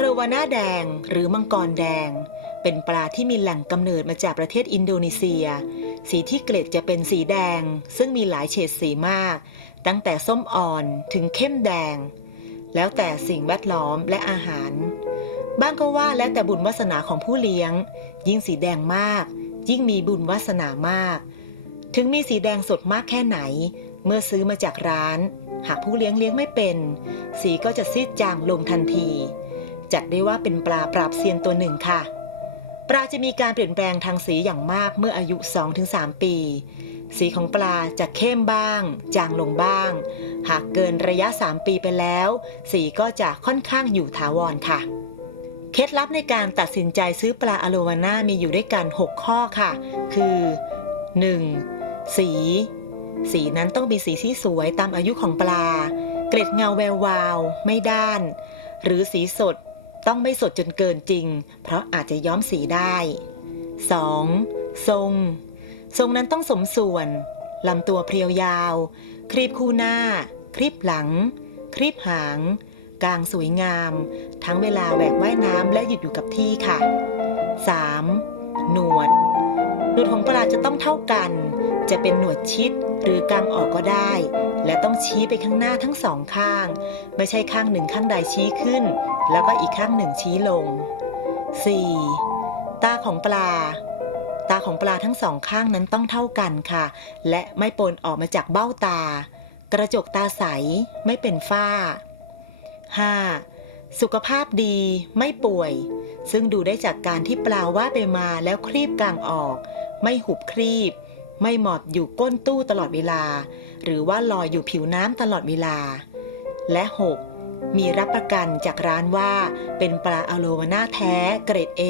อรวาน่าแดงหรือมังกรแดง เป็นปลาที่มีแหล่งกำเนิดมาจากประเทศอินโดนีเซีย สีที่เกล็ดจะเป็นสีแดง ซึ่งมีหลายเฉดสีมาก ตั้งแต่ส้มอ่อนถึงเข้มแดง แล้วแต่สิ่งแวดล้อมและอาหาร บ้างก็ว่าแล้วแต่บุญวาสนาของผู้เลี้ยง ยิ่งสีแดงมาก ยิ่งมีบุญวาสนามาก ถึงมีสีแดงสดมากแค่ไหน เมื่อซื้อมาจากร้าน หากผู้เลี้ยงเลี้ยงไม่เป็น สีก็จะซีดจางลงทันที จัดได้ว่าเป็นปลาปราบเซียนตัวหนึ่งค่ะ ปลาจะมีการเปลี่ยนแปลงทางสีอย่างมากเมื่ออายุ 2-3 ปี สีของปลาจะเข้มบ้าง จางลงบ้าง หากเกินระยะ 3 ปีไปแล้ว สีก็จะค่อนข้างอยู่ถาวรค่ะ เคล็ดลับในการตัดสินใจซื้อปลาอะโลวาน่ามีอยู่ด้วยกัน 6 ข้อค่ะ คือ 1. สี สีนั้นต้องมีสีที่สวยตามอายุของปลา เกล็ดเงาแวววาว ไม่ด้าน หรือสีสด ต้องไม่สดจนเกินจริง เพราะอาจจะย้อมสีได้ 2. ทรง ทรงนั้นต้องสมส่วนลำตัวเพรียวยาว ครีบคู่หน้า ครีบหลัง ครีบหาง กลางสวยงาม ทั้งเวลาแหวกว่ายน้ำและหยุดอยู่กับที่ค่ะ 3. หนวด หนวดของปลาจะต้องเท่ากัน จะเป็นหนวดชิดหรือกลางออกก็ได้ และต้องชี้ไปข้างหน้าทั้งสองข้าง ไม่ใช่ข้างหนึ่งข้างใดชี้ขึ้น แล้วก็อีกข้างหนึ่งชี้ลง 4. ตาของปลา ตาของปลาทั้งสองข้างนั้นต้องเท่ากันค่ะ และไม่ปนออกมาจากเบ้าตา กระจกตาใสไม่เป็นฝ้า 5. สุขภาพดีไม่ป่วย ซึ่งดูได้จากการที่ปลาว่ายไปมาแล้วครีบกลางออก ไม่หุบครีบ ไม่หมอบอยู่ก้นตู้ตลอดเวลา หรือว่าลอยอยู่ผิวน้ำตลอดเวลา และ 6. มีรับประกันจากร้านว่า เป็นปลาอะโลวาน่าแท้เกรด A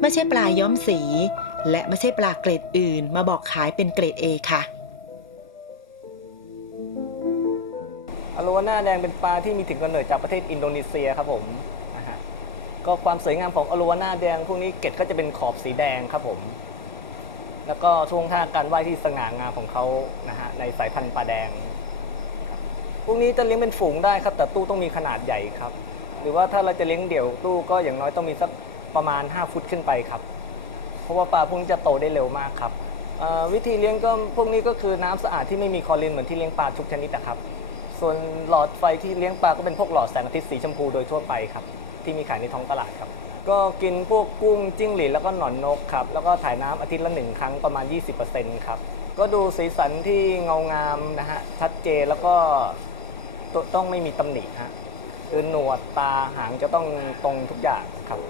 ไม่ใช่ปลาย้อมสี และไม่ใช่ปลาเกรดอื่น มาบอกขายเป็นเกรด A ค่ะอโลวาน่าแดงเป็นปลาที่มีถิ่นกำเนิดจากประเทศอินโดนีเซียครับผมนะฮะก็ความสวยงามของอโลวาน่าแดงพวกนี้เกล็ดก็จะเป็นขอบสีแดงครับผม แล้วก็ช่วงท่าการว่ายที่สง่างามของเขานะฮะในสายพันธุ์ปลาแดง พวกนี้จะเลี้ยงเป็นฝูงได้ครับ แต่ตู้ต้องมีขนาดใหญ่ครับ หรือว่าถ้าเราจะเลี้ยงเดี่ยวตู้ก็อย่างน้อยต้องมีสักประมาณ 5 ฟุตขึ้นไปครับ เพราะว่าปลาพวกนี้จะโตได้เร็วมากครับวิธีเลี้ยงก็พวกนี้ก็คือน้ำสะอาดที่ไม่มีคลอรีนเหมือนที่เลี้ยงปลาทุกชนิดนะครับ ส่วนหลอดไฟที่เลี้ยงปลาก็เป็นพวกหลอดแสงอาทิตย์สีชมพูโดยทั่วไปครับ ที่มีขายในท้องตลาดครับ ก็กินพวกกุ้งจิ้งหรีดแล้วก็หนอนนกครับ แล้วก็ถ่ายน้ำอาทิตย์ละหนึ่งครั้งประมาณ 20%ครับ ก็ดูสีสันที่เงางามนะฮะชัดเจนแล้วก็ ตต้องไม่มีตำหนิฮะคือหนวดตาหางจะต้องตรงทุกอย่างครับ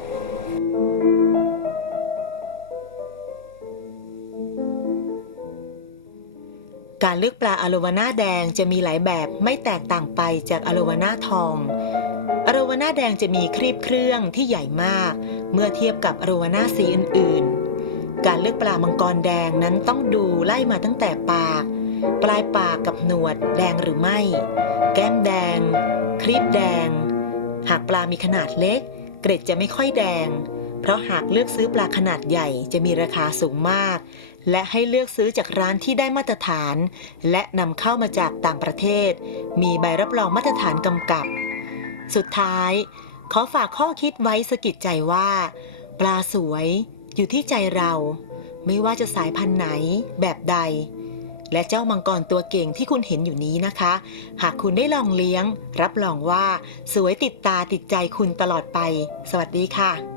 การเลือกปลาอะโลวาน่าแดงจะมีหลายแบบไม่แตกต่างไปจากอะโลวาน่าทองอะโลวาน่าแดงจะมีครีบเครื่องที่ใหญ่มาก เมื่อเทียบกับอะโลวาน่าสีอื่นๆ การเลือกปลามังกรแดงนั้นต้องดูไล่มาตั้งแต่ปาก ปลายปากกับหนวดแดงหรือไม่ แก้มแดง ครีบแดง หากปลามีขนาดเล็ก เกร็ดจะไม่ค่อยแดง เพราะหากเลือกซื้อปลาขนาดใหญ่จะมีราคาสูงมาก และให้เลือกซื้อจากร้านที่ได้มาตรฐาน และนำเข้ามาจากต่างประเทศ มีใบรับรองมาตรฐานกำกับ สุดท้าย ขอฝากข้อคิดไว้สะกิดใจว่า ปลาสวย อยู่ที่ใจเรา ไม่ว่าจะสายพันธุ์ไหนแบบใด และเจ้ามังกรตัวเก่งที่คุณเห็นอยู่นี้นะคะ หากคุณได้ลองเลี้ยง รับรองว่า สวยติดตาติดใจคุณตลอดไป สวัสดีค่ะ